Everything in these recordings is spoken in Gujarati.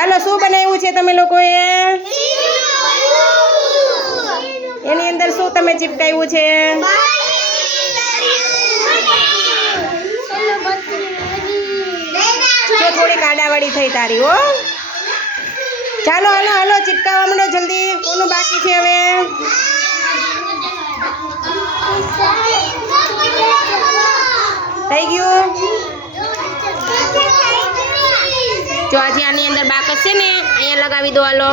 ચાલો શું બનાવ્યું છે તમે લોકોએ? એની અંદર શું તમે ચીપકાવ્યું છે? થોડી કાડાવાળી થઈ તારી હો. ચાલો હાલો હાલો ચીપકાવા માંડો જલ્દી. કોનું બાકી છે હવે? થઈ ગયું? જો આજે આની અંદર બાકસ છે ને અહીંયા લગાવી દો. હાલો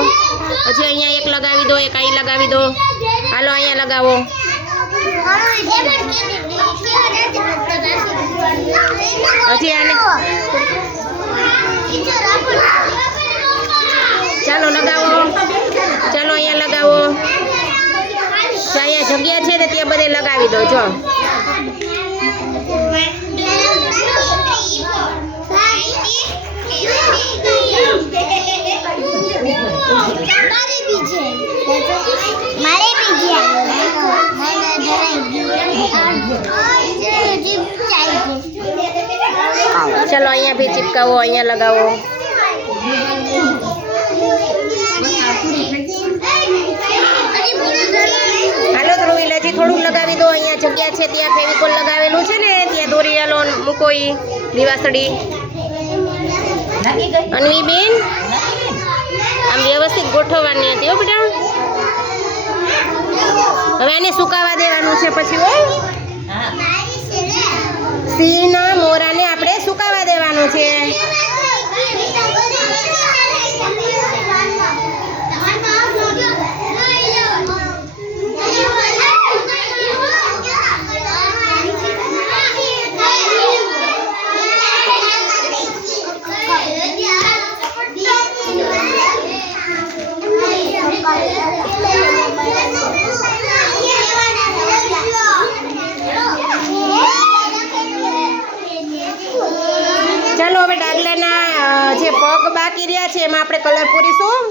પછી અહીંયા એક લગાવી દો, એક અહીં લગાવી દો. હાલો અહીંયા લગાવો. હજી આને ચાલો લગાવો. ચાલો અહીંયા લગાવો. અહીંયા જગ્યા છે ને ત્યાં બધે લગાવી દો. જો चलो અહીંયા भी चिपकाओ, અહીંયા लगाओ. હાલો થોડું ઇલાયચી થોડું લગાવી દો. અહીંયા જગ્યા છે ત્યાં ફેવિકોલ લગાવેલું છે ને ત્યાં દોરી હાલો મૂકો. ઈ દીવાસળી અન્વી બેન આમ વ્યવસ્થિત ગોઠવવાની હતી હો બેટા. હવે એને સુકાવા દેવાનું છે પછી હો. સિંહના મોરાને આપણે સુકાવા દેવાનું છે. ચાલો હવે ડાગલાના જે પગ બાકી રહ્યા છે એમાં આપણે કલર પૂરીશું.